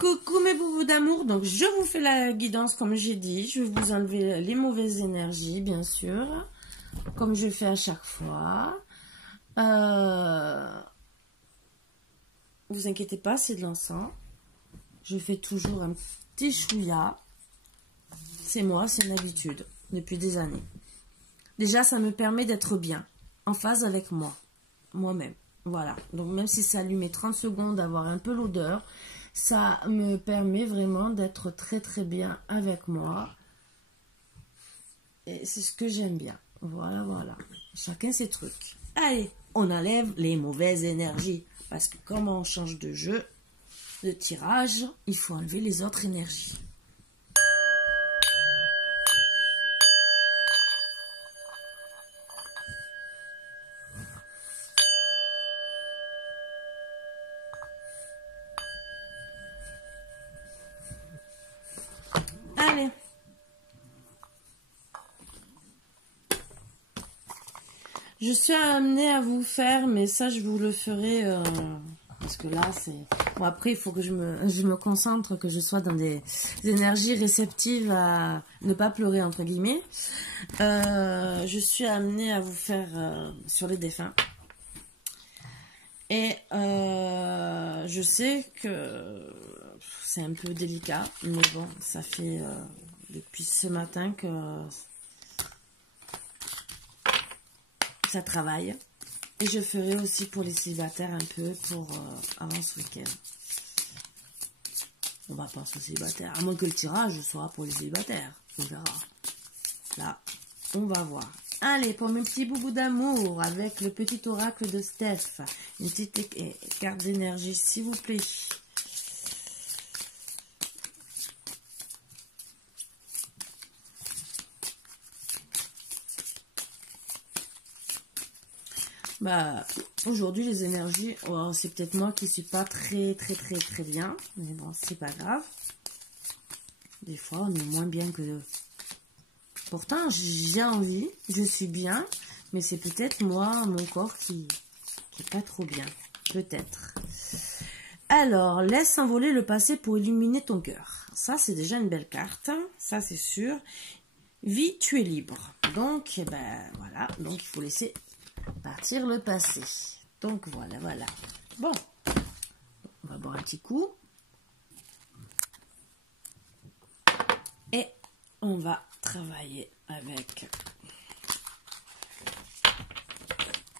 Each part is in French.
Coucou mes boubous d'amour, donc je vous fais la guidance comme j'ai dit, je vais vous enlever les mauvaises énergies bien sûr, comme je fais à chaque fois. Vous inquiétez pas, c'est de l'encens, je fais toujours un petit chouïa, c'est moi, c'est une habitude, depuis des années. Déjà ça me permet d'être bien, en phase avec moi-même, voilà, donc même si ça lui met 30 secondes d'avoir un peu l'odeur, ça me permet vraiment d'être très très bien avec moi. Et c'est ce que j'aime bien. Voilà, voilà. Chacun ses trucs. Allez, on enlève les mauvaises énergies. Parce que comme on change de jeu, de tirage, il faut enlever les autres énergies. Allez. Je suis amenée à vous faire, mais ça je vous le ferai parce que là c'est... Bon après il faut que je me concentre, que je sois dans des énergies réceptives à ne pas pleurer entre guillemets. Je suis amenée à vous faire sur les défunts. Et je sais que c'est un peu délicat, mais bon, ça fait depuis ce matin que ça travaille. Et je ferai aussi pour les célibataires un peu pour avant ce week-end. On va penser aux célibataires, à moins que le tirage soit pour les célibataires. On verra. Là, on va voir. Allez, pour mes petits boubous d'amour, avec le petit oracle de Steph. Une petite carte d'énergie, s'il vous plaît. Bah, aujourd'hui, les énergies, oh, c'est peut-être moi qui suis pas très bien. Mais bon, c'est pas grave. Des fois, on est moins bien que... Pourtant, j'ai envie, je suis bien, mais c'est peut-être moi, mon corps qui est pas trop bien. Peut-être. Alors, laisse s'envoler le passé pour illuminer ton cœur. Ça, c'est déjà une belle carte. Ça, c'est sûr. Vie, tu es libre. Donc, eh ben, voilà. Donc, il faut laisser partir le passé. Donc, voilà, voilà. Bon. On va boire un petit coup. Et on va travailler avec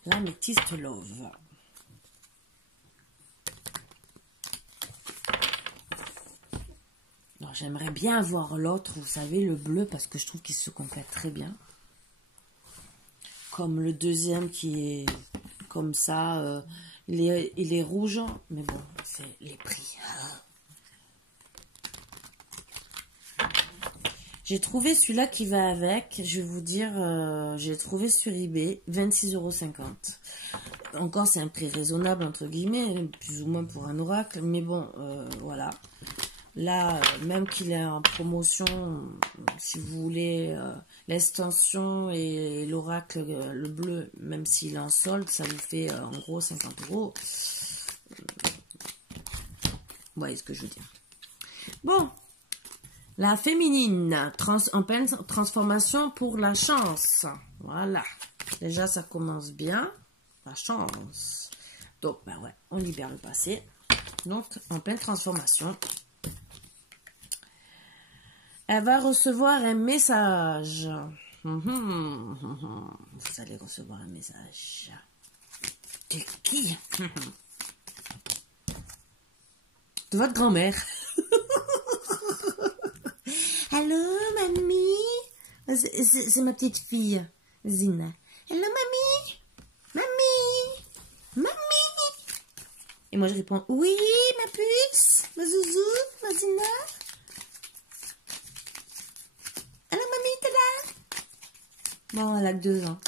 l'améthyste Love. J'aimerais bien avoir l'autre, vous savez, le bleu, parce que je trouve qu'il se complète très bien. Comme le deuxième qui est comme ça, il est rouge, mais bon, c'est les prix. J'ai trouvé celui-là qui va avec, je vais vous dire, j'ai trouvé sur eBay, 26,50 €. Encore, c'est un prix raisonnable, entre guillemets, plus ou moins pour un oracle, mais bon, voilà. Là, même qu'il est en promotion, si vous voulez, l'extension et l'oracle, le bleu, même s'il est en solde, ça vous fait en gros 50 €. Vous voyez ce que je veux dire. Bon. La féminine, en pleine transformation pour la chance. Voilà. Déjà, ça commence bien. La chance. Donc, ben ouais, on libère le passé. Donc, en pleine transformation. Elle va recevoir un message. Vous allez recevoir un message. De qui? De votre grand-mère. Allô, mamie? C'est ma petite fille, Zina. Allô, mamie? Mamie? Mamie? Et moi, je réponds, oui, ma puce, ma zouzou, ma Zina. Allô, mamie, t'es là? Bon, elle a que 2 ans.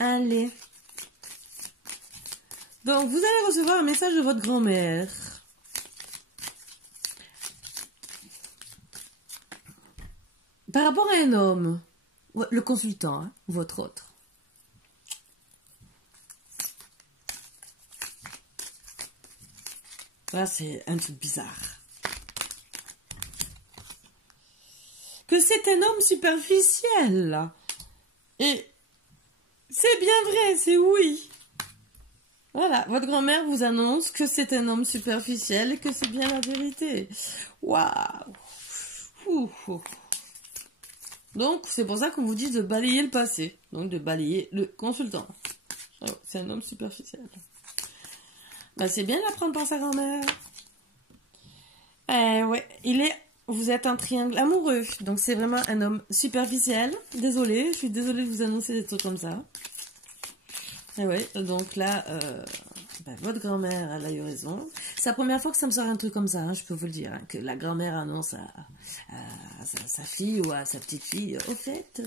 Allez. Donc, vous allez recevoir un message de votre grand-mère. Par rapport à un homme, le consultant, hein, votre autre. Là, c'est un truc bizarre. Que c'est un homme superficiel, là. Et c'est bien vrai, c'est oui. Voilà, votre grand-mère vous annonce que c'est un homme superficiel et que c'est bien la vérité. Waouh. Donc, c'est pour ça qu'on vous dit de balayer le passé. Donc, de balayer le consultant. Oh, c'est un homme superficiel. Bah, c'est bien d'apprendre par sa grand-mère. Ouais, vous êtes un triangle amoureux. Donc, c'est vraiment un homme superficiel. Désolée, je suis désolée de vous annoncer des trucs comme ça. Et ouais, donc là, votre grand-mère, elle a eu raison. C'est la première fois que ça me sort un truc comme ça, hein, je peux vous le dire. Hein, que la grand-mère annonce à sa fille ou à sa petite fille, au fait,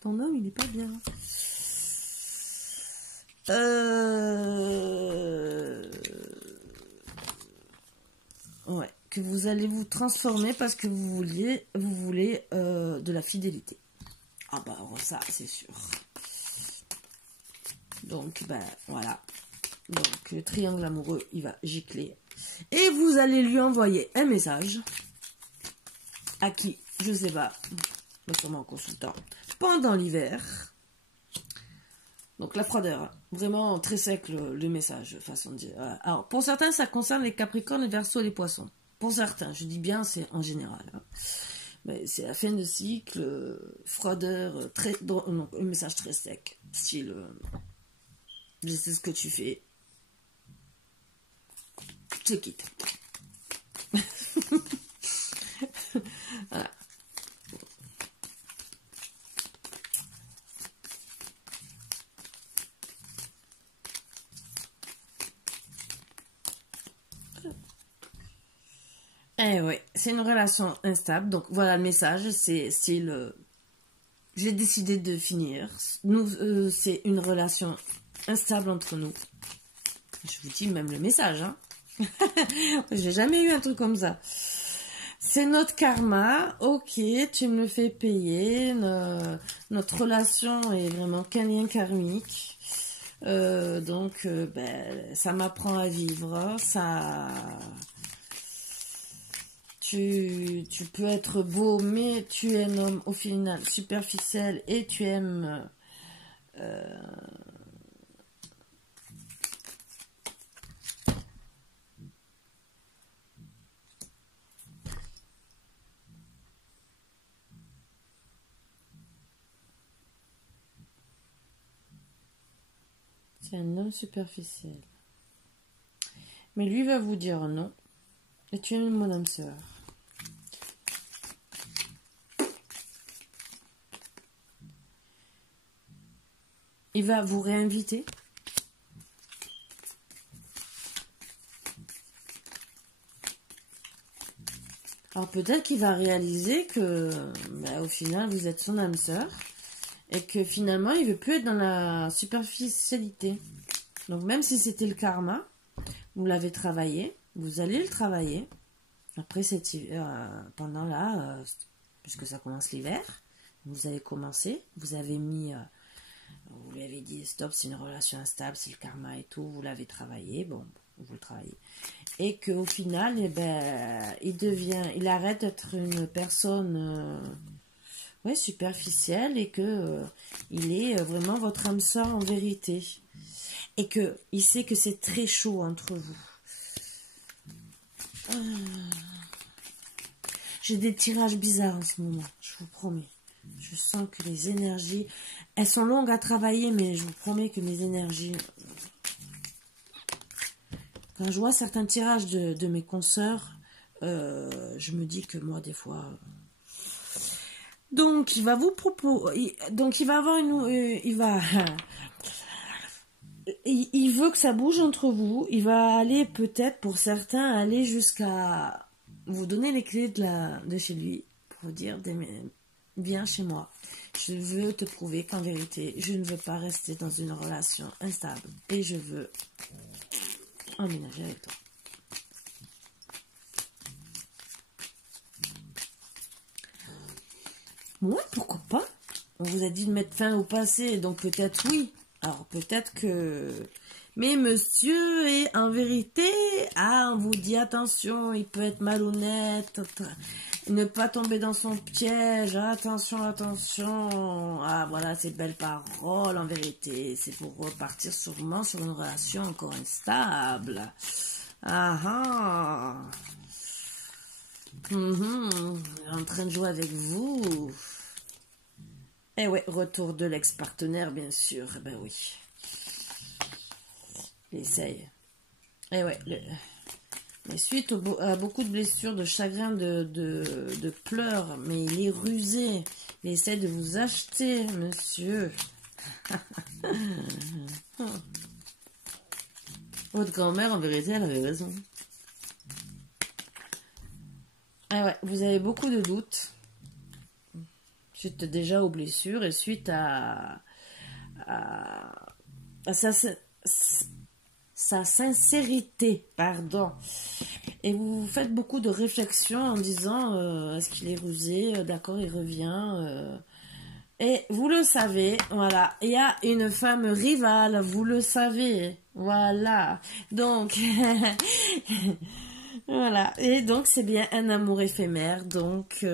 ton homme, il n'est pas bien. Ouais, que vous allez vous transformer parce que vous voulez de la fidélité. Ah bah ça, c'est sûr. Donc, voilà. Donc, le triangle amoureux, il va gicler. Et vous allez lui envoyer un message. À qui? Je sais pas. Sûrement en consultant. Pendant l'hiver. Donc, la froideur. Vraiment très sec le message, façon de dire. Alors, pour certains, ça concerne les capricornes, les verseaux et les poissons. Pour certains, je dis bien, c'est en général. Hein. Mais c'est la fin de cycle, froideur, un message très sec. Style... je sais ce que tu fais. Je te quitte. Voilà. Eh ouais, c'est une relation instable. Donc voilà le message, c'est style... j'ai décidé de finir. Nous, c'est une relation instable entre nous. Je vous dis même le message, hein. J'ai jamais eu un truc comme ça. C'est notre karma. Ok, tu me le fais payer. Notre relation est vraiment qu'un lien karmique. Donc, ça m'apprend à vivre. Ça... Tu peux être beau, mais tu es un homme au final superficiel et tu aimes... c'est un homme superficiel. Mais lui va vous dire non. Et tu es mon âme sœur. Il va vous réinviter. Alors peut-être qu'il va réaliser que au final vous êtes son âme sœur et que finalement il veut plus être dans la superficialité. Donc même si c'était le karma, vous l'avez travaillé, vous allez le travailler. Après cet hiver, pendant là, puisque ça commence l'hiver, vous avez commencé, vous avez mis, vous lui avez dit stop, c'est une relation instable, c'est le karma et tout, vous l'avez travaillé, bon, vous le travaillez. Et qu'au final, il arrête d'être une personne superficielle et que il est vraiment votre âme sœur en vérité. Et que il sait que c'est très chaud entre vous. J'ai des tirages bizarres en ce moment, je vous promets. Je sens que les énergies, elles sont longues à travailler, mais je vous promets que mes énergies... Quand je vois certains tirages de mes consoeurs, je me dis que moi, des fois... Donc, il va vous proposer... Donc, il va avoir une... il veut que ça bouge entre vous. Il va aller, peut-être, pour certains, aller jusqu'à vous donner les clés de chez lui. Pour vous dire, viens chez moi. Je veux te prouver qu'en vérité, je ne veux pas rester dans une relation instable. Et je veux... emménager avec toi. Ouais, pourquoi pas? On vous a dit de mettre fin au passé, donc peut-être oui. Alors peut-être que... Mais monsieur est en vérité, ah, on vous dit attention, il peut être malhonnête, ne pas tomber dans son piège, attention, attention. Ah, voilà ces belles paroles, en vérité, c'est pour repartir sûrement sur une relation encore instable. Ah ah. En train de jouer avec vous. Eh ouais, retour de l'ex-partenaire, bien sûr. Eh ben oui. Essaye. Eh ouais, mais suite à beaucoup de blessures, de chagrin, de pleurs, mais il est rusé. Il essaie de vous acheter, monsieur. Votre grand-mère, en vérité, elle avait raison. Ah ouais, vous avez beaucoup de doutes. Suite déjà aux blessures et suite à sa sincérité, pardon. Et vous faites beaucoup de réflexions en disant est-ce qu'il est rusé, d'accord, il revient. Et vous le savez, voilà, il y a une femme rivale, vous le savez, voilà. Donc, voilà, et donc c'est bien un amour éphémère, donc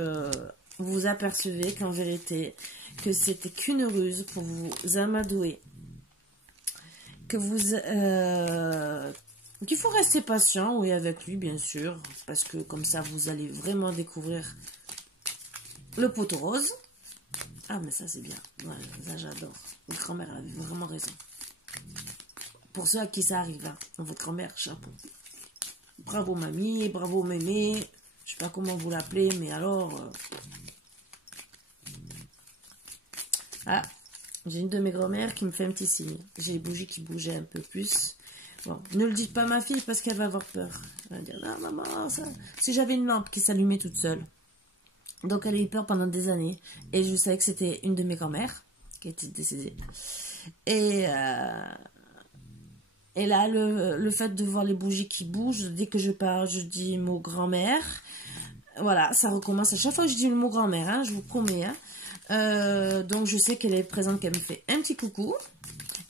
vous apercevez qu'en vérité, que c'était qu'une ruse pour vous amadouer. Que vous qu'il faut rester patient, oui, avec lui, bien sûr, parce que comme ça, vous allez vraiment découvrir le poteau rose. Ah, mais ça, c'est bien. Voilà, ça, j'adore. Votre grand-mère avait vraiment raison. Pour ceux à qui ça arrive, hein, votre grand-mère, chapeau. Bravo, mamie, bravo, mémé. Je sais pas comment vous l'appelez, mais alors... Ah, j'ai une de mes grand-mères qui me fait un petit signe. J'ai les bougies qui bougeaient un peu plus. Bon, ne le dites pas à ma fille parce qu'elle va avoir peur. Elle va dire, non, maman, ça... Si j'avais une lampe qui s'allumait toute seule. Donc, elle a eu peur pendant des années. Et je savais que c'était une de mes grand-mères qui était décédée. Et là, le fait de voir les bougies qui bougent, dès que je parle, je dis mot grand-mère. Voilà, ça recommence à chaque fois que je dis le mot grand-mère, hein, je vous promets. Hein. Donc, je sais qu'elle est présente, qu'elle me fait un petit coucou.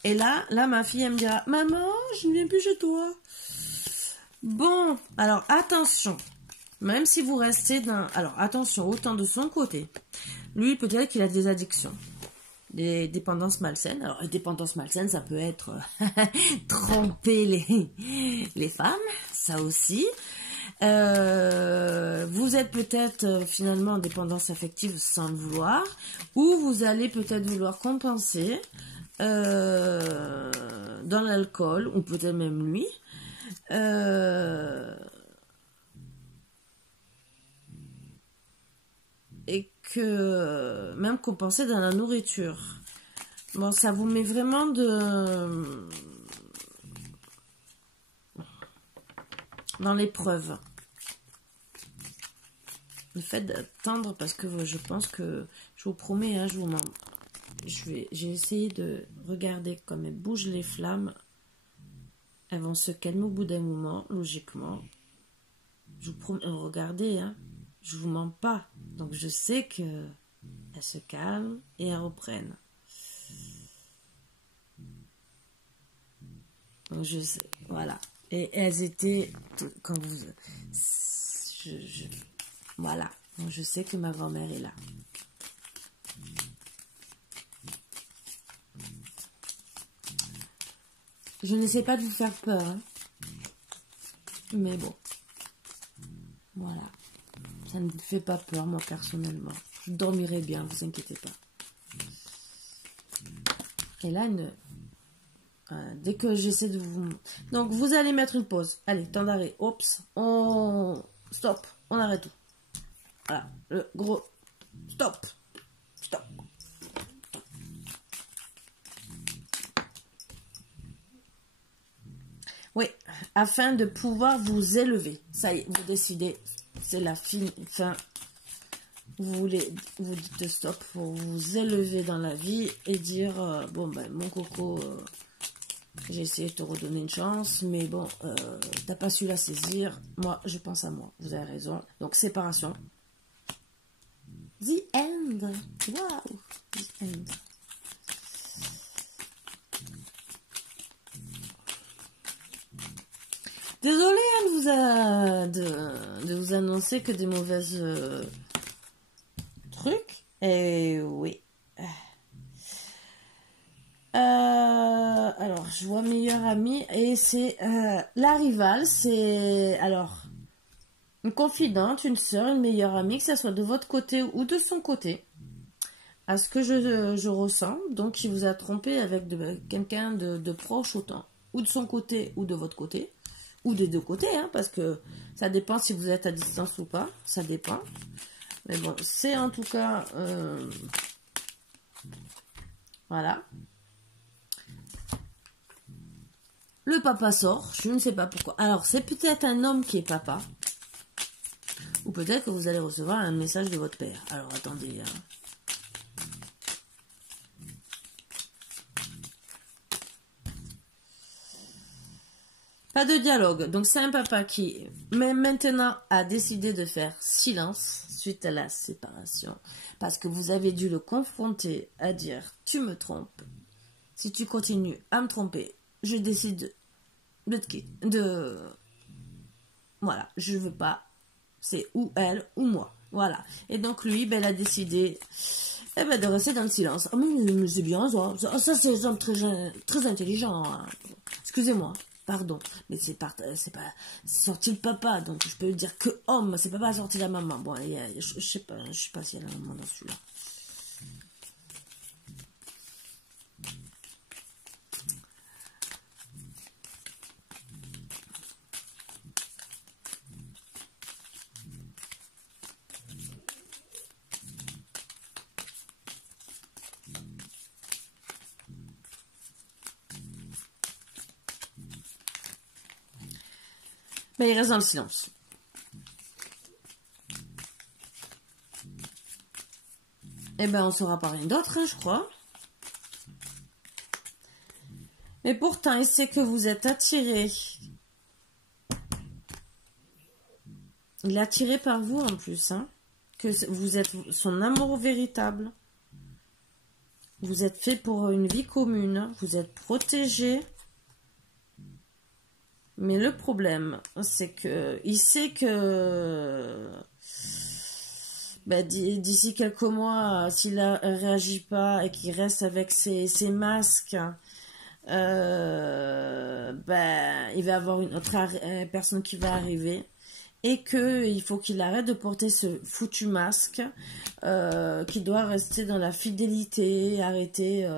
Et là, ma fille, elle me dira, maman, je ne viens plus chez toi. Bon, alors attention. Même si vous restez dans... Alors, attention, autant de son côté. Lui, peut-être qu'il a des addictions. Des dépendances malsaines. Alors, dépendance malsaine, ça peut être tromper les femmes. Ça aussi. Vous êtes peut-être finalement en dépendance affective sans le vouloir. Ou vous allez peut-être vouloir compenser dans l'alcool. Ou peut-être même lui. Et que même compenser dans la nourriture. Bon, ça vous met vraiment dans l'épreuve. Le fait d'attendre, parce que je pense que, je vous promets, hein, j'ai essayé de regarder comme elles bougent les flammes. Elles vont se calmer au bout d'un moment, logiquement. Je vous promets, regardez, hein. Je vous mens pas. Donc, je sais qu'elles se calment et elles reprennent. Donc, je sais. Voilà. Et elles étaient... Quand vous... voilà. Donc, je sais que ma grand-mère est là. Je n'essaie pas de vous faire peur. Hein. Mais bon. Voilà. Ça ne me fait pas peur, moi, personnellement. Je dormirai bien, vous inquiétez pas. Et là, dès que j'essaie de vous... Donc, vous allez mettre une pause. Allez, temps d'arrêt. Oups. Stop. On arrête tout. Voilà. Le gros... Stop. Stop. Oui, afin de pouvoir vous élever. Ça y est, vous décidez... C'est la fin. Vous dites stop pour vous élever dans la vie et dire bon ben mon coco, j'ai essayé de te redonner une chance, mais bon, t'as pas su la saisir. Moi, je pense à moi. Vous avez raison. Donc séparation. The end. Wow. The end. Désolée hein, de vous annoncer que des mauvaises trucs. Et oui. Alors, je vois meilleure amie et c'est la rivale, c'est alors une confidente, une sœur, une meilleure amie, que ce soit de votre côté ou de son côté, à ce que je ressens. Donc, il vous a trompé avec quelqu'un de proche autant, ou de son côté ou de votre côté, ou des deux côtés, hein, parce que ça dépend si vous êtes à distance ou pas, ça dépend. Mais bon, c'est en tout cas... voilà. Le papa sort, je ne sais pas pourquoi. Alors, c'est peut-être un homme qui est papa. Ou peut-être que vous allez recevoir un message de votre père. Alors, attendez. Hein. Pas de dialogue. Donc, c'est un papa qui, même maintenant, a décidé de faire silence suite à la séparation. Parce que vous avez dû le confronter à dire « Tu me trompes. Si tu continues à me tromper, je décide de te quitter. Voilà, je veux pas. C'est ou elle ou moi. Voilà. Et donc lui, ben, il a décidé de rester dans le silence. Oh, mais c'est bien ça. Ça c'est un homme très intelligent. Hein. Excusez-moi. Pardon. Mais c'est sorti le papa. Donc je peux dire que homme. C'est pas sorti la maman. Bon, je sais pas. Je sais pas si elle a la maman dans celui-là. Mais il reste dans le silence. Eh ben, on ne saura pas rien d'autre, hein, je crois. Mais pourtant, il sait que vous êtes attiré. Il est attiré par vous, en plus, hein. Que vous êtes son amour véritable. Vous êtes fait pour une vie commune. Vous êtes protégé. Mais le problème, c'est que il sait que d'ici quelques mois, s'il ne réagit pas et qu'il reste avec ses masques, il va y avoir une autre personne qui va arriver. Et qu'il faut qu'il arrête de porter ce foutu masque, qu'il doit rester dans la fidélité, arrêter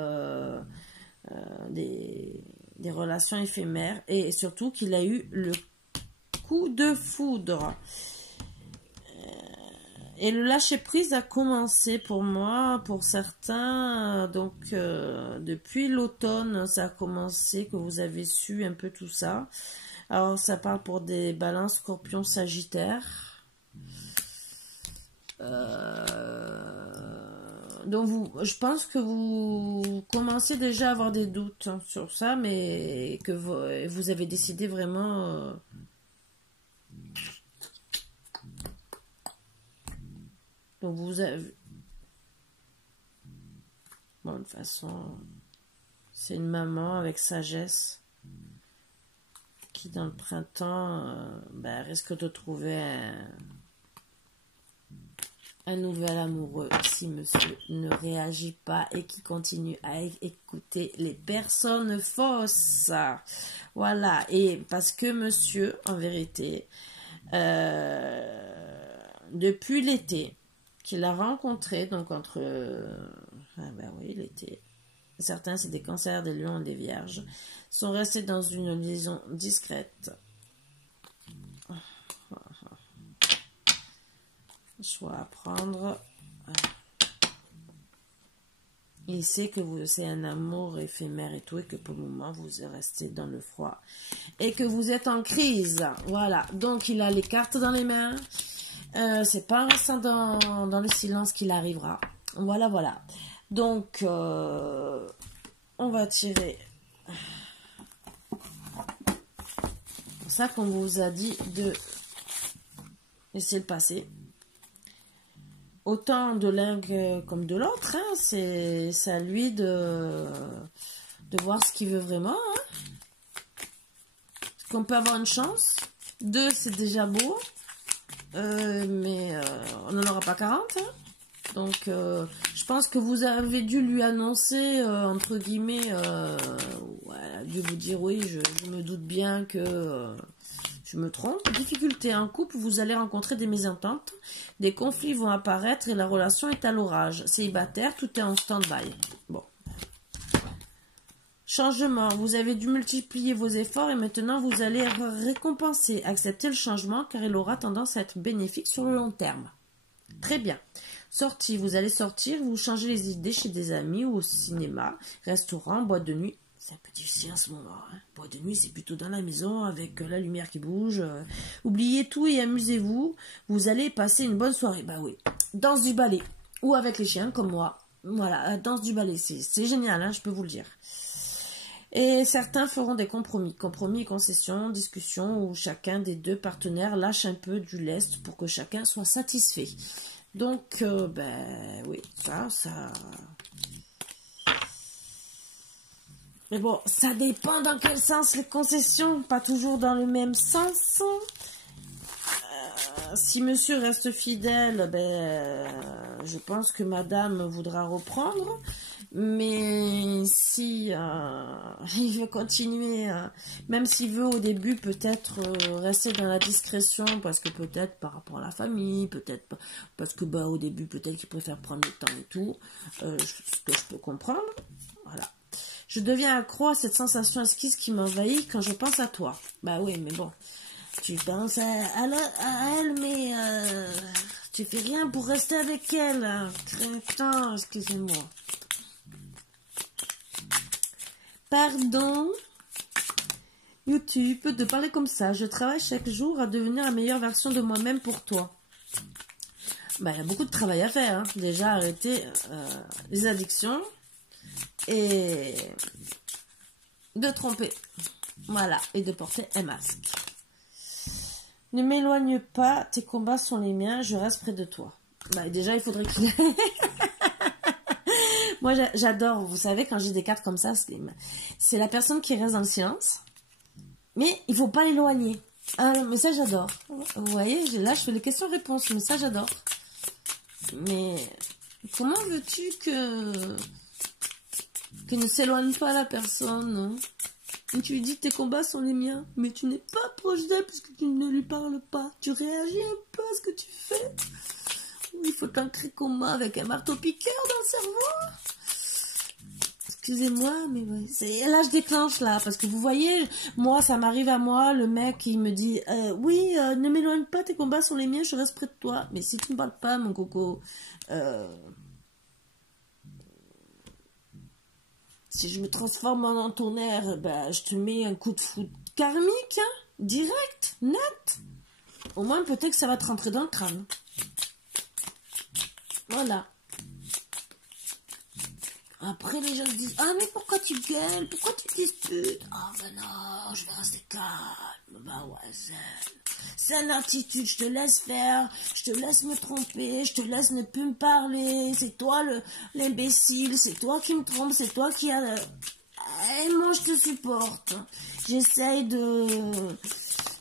des relations éphémères, et surtout qu'il a eu le coup de foudre. Et le lâcher-prise a commencé pour moi, pour certains, donc depuis l'automne, ça a commencé, que vous avez su un peu tout ça. Alors, ça parle pour des balances, scorpions, sagittaires. Donc, je pense que vous commencez déjà à avoir des doutes sur ça, mais que vous avez décidé vraiment... Donc, vous avez... Bon, de toute façon, c'est une maman avec sagesse qui, dans le printemps, risque de trouver un nouvel amoureux si monsieur ne réagit pas et qui continue à écouter les personnes fausses. Voilà, et parce que monsieur, en vérité, depuis l'été qu'il a rencontré, donc entre... oui, l'été. Certains, c'est des cancers, des lions, des vierges, sont restés dans une liaison discrète. Choix à prendre. Il sait que c'est un amour éphémère et tout, et que pour le moment, vous restez dans le froid. Et que vous êtes en crise. Voilà. Donc, il a les cartes dans les mains. C'est pas en restant dans le silence qu'il arrivera. Voilà, voilà. Donc, on va tirer. C'est pour ça qu'on vous a dit de laisser le passer. Autant de l'un comme de l'autre, hein, c'est à lui de voir ce qu'il veut vraiment. Hein. qu'on peut avoir une chance. 2, c'est déjà beau. Mais on n'en aura pas 40. Hein. Donc, je pense que vous avez dû lui annoncer, entre guillemets, voilà, dû vous dire, oui, je me doute bien que je me trompe. Difficulté en couple, vous allez rencontrer des mésententes, des conflits vont apparaître et la relation est à l'orage. Célibataire, tout est en stand-by. Bon. Changement, vous avez dû multiplier vos efforts et maintenant vous allez être récompensé. Acceptez le changement car il aura tendance à être bénéfique sur le long terme. Très bien. Sortie, vous allez sortir, vous changez les idées chez des amis ou au cinéma, restaurant, boîte de nuit. C'est un peu difficile en ce moment. Hein. Boîte de nuit, c'est plutôt dans la maison avec la lumière qui bouge. Oubliez tout et amusez-vous. Vous allez passer une bonne soirée. Bah oui. Danse du ballet. Ou avec les chiens comme moi. Voilà, danse du ballet. C'est génial, hein, je peux vous le dire. Et certains feront des compromis. Compromis et concessions, discussions où chacun des deux partenaires lâche un peu du lest pour que chacun soit satisfait. Donc, ben oui, ça... Mais bon, ça dépend dans quel sens les concessions, pas toujours dans le même sens. Si monsieur reste fidèle, ben, je pense que madame voudra reprendre. Mais si il veut continuer, même s'il veut au début peut-être rester dans la discrétion, parce que peut-être par rapport à la famille, peut-être parce que bah, au début peut-être qu'il préfère prendre le temps et tout, ce que je peux comprendre. Voilà. Je deviens accro à cette sensation exquise qui m'envahit quand je pense à toi. Bah oui, mais bon, tu penses à elle, mais tu fais rien pour rester avec elle. Hein. Crétin, excusez-moi. Pardon, YouTube, de parler comme ça. Je travaille chaque jour à devenir la meilleure version de moi-même pour toi. Bah, il y a beaucoup de travail à faire. Hein. Déjà, arrêter les addictions et de tromper. Voilà, et de porter un masque. Ne m'éloigne pas, tes combats sont les miens, je reste près de toi. Bah, déjà, il faudrait qu'il... Moi, j'adore, vous savez, quand j'ai des cartes comme ça, c'est la personne qui reste dans le silence, mais il faut pas l'éloigner. Ah, mais ça, j'adore. Vous voyez, là, je fais les questions-réponses, mais ça, j'adore. Mais comment veux-tu que ne s'éloigne pas la personne, hein? Et tu lui dis que tes combats sont les miens, mais tu n'es pas proche d'elle puisque tu ne lui parles pas. Tu réagis un peu à ce que tu fais. Il faut t'ancrer comment avec un marteau-piqueur dans le cerveau. Excusez-moi, mais ouais. Là, je déclenche, là, parce que vous voyez, moi, ça m'arrive à moi, le mec, il me dit, oui, ne m'éloigne pas, tes combats sont les miens, je reste près de toi. Mais si tu ne parles pas, mon coco, si je me transforme en entonnerre, ben, je te mets un coup de foudre karmique, hein, direct, net. Au moins, peut-être que ça va te rentrer dans le crâne. Voilà. Après, les gens se disent, ah, mais pourquoi tu gueules? Pourquoi tu disputes? Ah, ben non, je vais rester calme. Bah ouais, c'est l'attitude, je te laisse faire, je te laisse me tromper, je te laisse ne plus me parler, c'est toi l'imbécile, c'est toi qui me trompe, c'est toi qui a... Et moi, je te supporte. J'essaye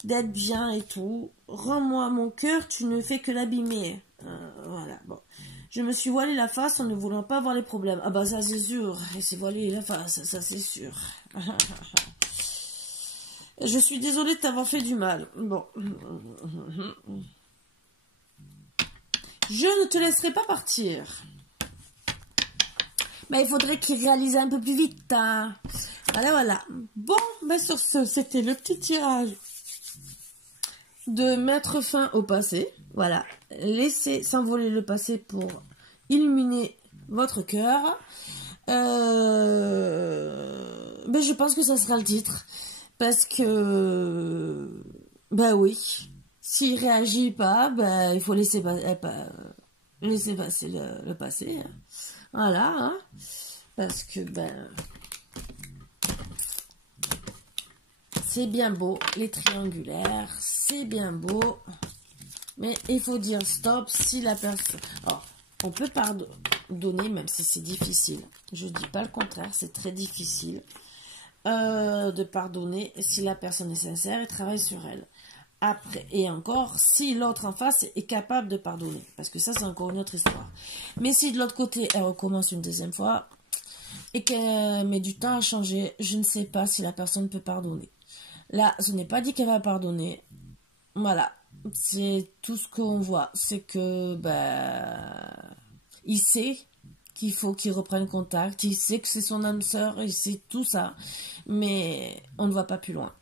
d'être bien et tout. Rends-moi mon cœur, tu ne fais que l'abîmer. Voilà, bon. Je me suis voilé la face en ne voulant pas avoir les problèmes. Ah bah ça c'est sûr. Et c'est voilé la face, ça c'est sûr. Je suis désolée de t'avoir fait du mal. Bon. Je ne te laisserai pas partir. Mais il faudrait qu'il réalise un peu plus vite. Hein. Voilà, voilà. Bon, bah sur ce, c'était le petit tirage de mettre fin au passé. Voilà. Laissez s'envoler le passé pour illuminer votre cœur. Ben, je pense que ça sera le titre. Parce que... Ben oui. S'il réagit pas, ben, il faut laisser passer le passé. Hein. Voilà. Hein. Parce que, ben... c'est bien beau, les triangulaires, c'est bien beau. Mais il faut dire stop si la personne... Oh, on peut pardonner même si c'est difficile. Je ne dis pas le contraire, c'est très difficile. de pardonner si la personne est sincère et travaille sur elle. Après, et encore, si l'autre en face est capable de pardonner. Parce que ça, c'est encore une autre histoire. Mais si de l'autre côté, elle recommence une deuxième fois et qu'elle met du temps à changer, je ne sais pas si la personne peut pardonner. Là, ce n'est pas dit qu'elle va pardonner. Voilà. C'est tout ce qu'on voit. C'est que, il sait qu'il faut qu'il reprenne contact. Il sait que c'est son âme sœur. Il sait tout ça. Mais on ne va pas plus loin.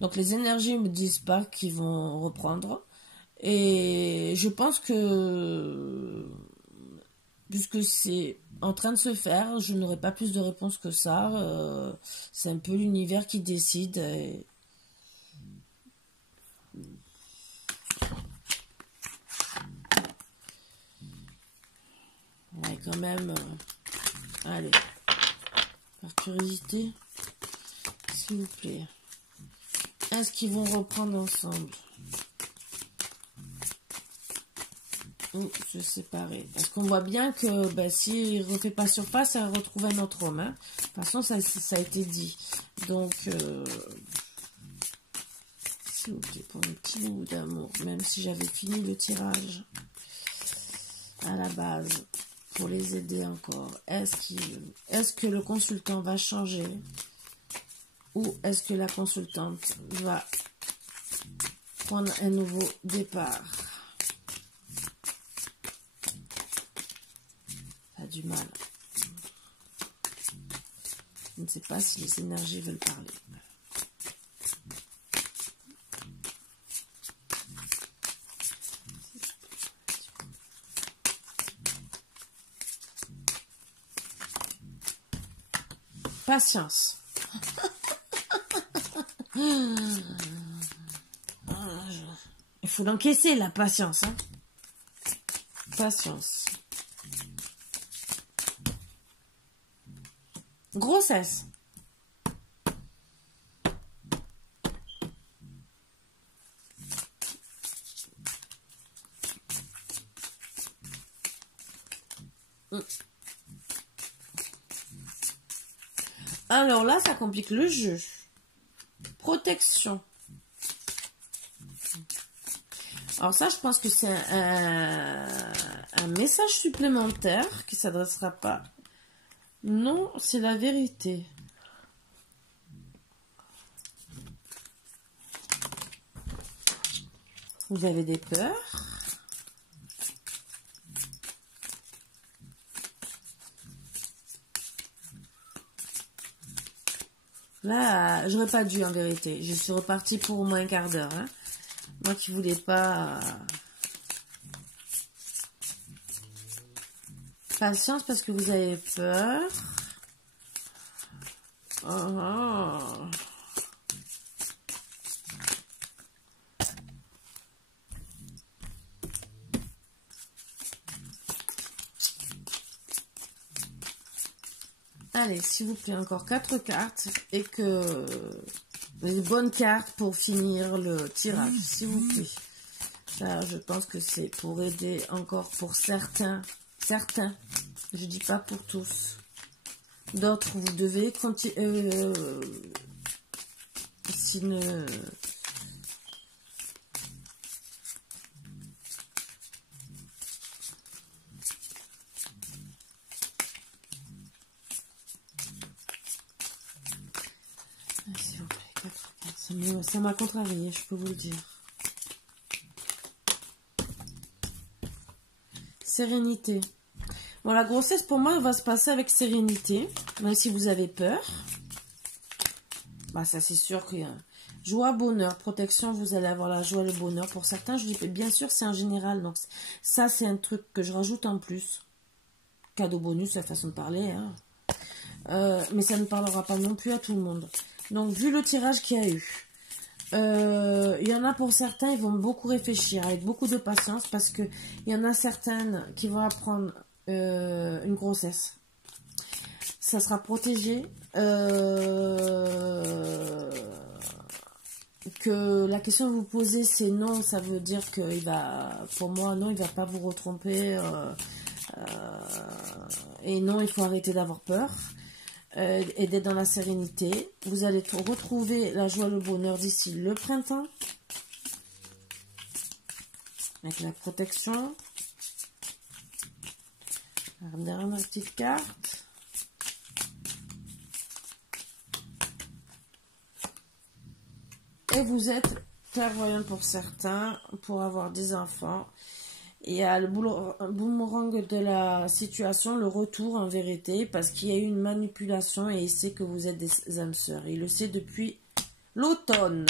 Donc les énergies ne me disent pas qu'ils vont reprendre. Et je pense que, puisque c'est en train de se faire, je n'aurai pas plus de réponses que ça. C'est un peu l'univers qui décide. Ouais, quand même. Allez. Par curiosité, s'il vous plaît. Est-ce qu'ils vont reprendre ensemble ou se séparer? Parce qu'on voit bien que s'il ne refait pas surface, elle retrouve un autre homme. Hein. De toute façon, ça a été dit. Donc, s'il vous plaît, pour un petit bout d'amour, même si j'avais fini le tirage à la base, pour les aider encore, est-ce que le consultant va changer? Ou est-ce que la consultante va prendre un nouveau départ? Ça a du mal. Je ne sais pas si les énergies veulent parler. Patience. Il faut l'encaisser, la patience. Hein. Patience. Grossesse. Alors là, ça complique le jeu. Protection. Alors ça, je pense que c'est un message supplémentaire qui ne s'adressera pas. Non, c'est la vérité. Vous avez des peurs. Là, j'aurais pas dû en vérité. Je suis repartie pour au moins un quart d'heure. Hein. Moi qui voulais pas... Patience parce que vous avez peur. Allez, s'il vous plaît, encore 4 cartes et que les bonnes cartes pour finir le tirage, s'il vous plaît. Ça, je pense que c'est pour aider encore pour certains. Certains, je dis pas pour tous. D'autres, vous devez continuer. S'il vous plaît, 4 cartes. Ça m'a contrarié, je peux vous le dire. Sérénité. Bon, la grossesse, pour moi, elle va se passer avec sérénité. Même si vous avez peur. Bah, ça, c'est sûr que joie, bonheur, protection, vous allez avoir la joie et le bonheur. Pour certains, je dis, bien sûr, c'est en général. Donc, ça, c'est un truc que je rajoute en plus. Cadeau bonus, la façon de parler. Hein. Mais ça ne parlera pas non plus à tout le monde. Donc, vu le tirage qu'il y a eu, il y en a pour certains, ils vont beaucoup réfléchir avec beaucoup de patience parce que il y en a certaines qui vont apprendre une grossesse. Ça sera protégé. Que la question que vous posez, c'est non, ça veut dire qu'il va, pour moi, non, il va pas vous retromper. Et non, il faut arrêter d'avoir peur. et d'être dans la sérénité. Vous allez retrouver la joie, le bonheur d'ici le printemps. Avec la protection. La dernière petite carte. Et vous êtes clairvoyant pour certains, pour avoir des enfants. Il y a le boomerang de la situation, le retour en vérité, parce qu'il y a eu une manipulation et il sait que vous êtes des âmes sœurs. Il le sait depuis l'automne.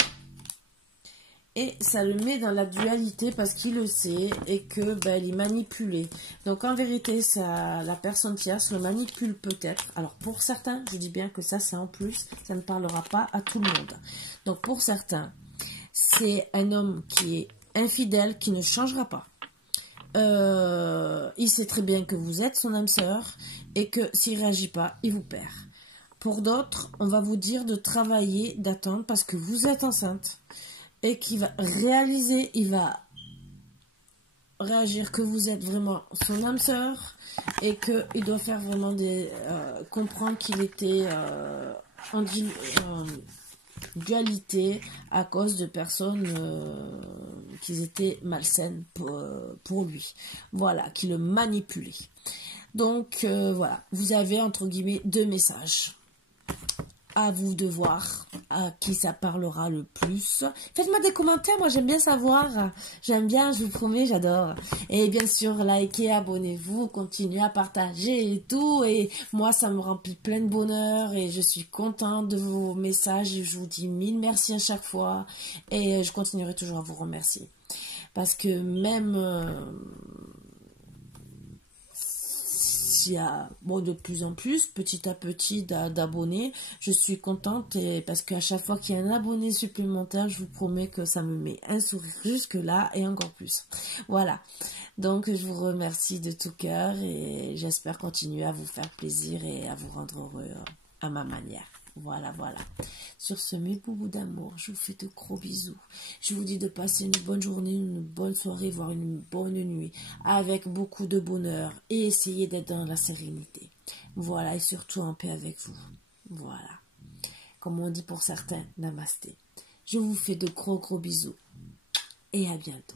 Et ça le met dans la dualité parce qu'il le sait et que il est manipulé. Donc en vérité, la personne tierce le manipule peut-être. Alors pour certains, je dis bien que ça c'est en plus, ça ne parlera pas à tout le monde. Donc pour certains, c'est un homme qui est infidèle, qui ne changera pas. Il sait très bien que vous êtes son âme sœur et que s'il ne réagit pas, il vous perd. Pour d'autres, on va vous dire de travailler, d'attendre parce que vous êtes enceinte et qu'il va réaliser, il va réagir que vous êtes vraiment son âme sœur et qu'il doit faire vraiment comprendre qu'il était en dualité à cause de personnes qui étaient malsaines pour lui. Voilà, qui le manipulaient. Donc voilà, vous avez entre guillemets 2 messages. À vous de voir à qui ça parlera le plus. Faites-moi des commentaires, moi j'aime bien savoir. J'aime bien, je vous promets, j'adore. Et bien sûr, likez, abonnez-vous, continuez à partager et tout. Et moi, ça me remplit plein de bonheur et je suis contente de vos messages. Je vous dis 1000 merci à chaque fois. Et je continuerai toujours à vous remercier. Parce que même... il y a de plus en plus, petit à petit, d'abonnés. Je suis contente parce qu'à chaque fois qu'il y a un abonné supplémentaire, je vous promets que ça me met un sourire jusque là et encore plus. Voilà. Donc, je vous remercie de tout cœur et j'espère continuer à vous faire plaisir et à vous rendre heureux à ma manière. Voilà, voilà. Sur ce, mes boubous d'amour, je vous fais de gros bisous. Je vous dis de passer une bonne journée, une bonne soirée, voire une bonne nuit, avec beaucoup de bonheur et essayez d'être dans la sérénité. Voilà, et surtout en paix avec vous. Voilà. Comme on dit pour certains, namasté. Je vous fais de gros bisous et à bientôt.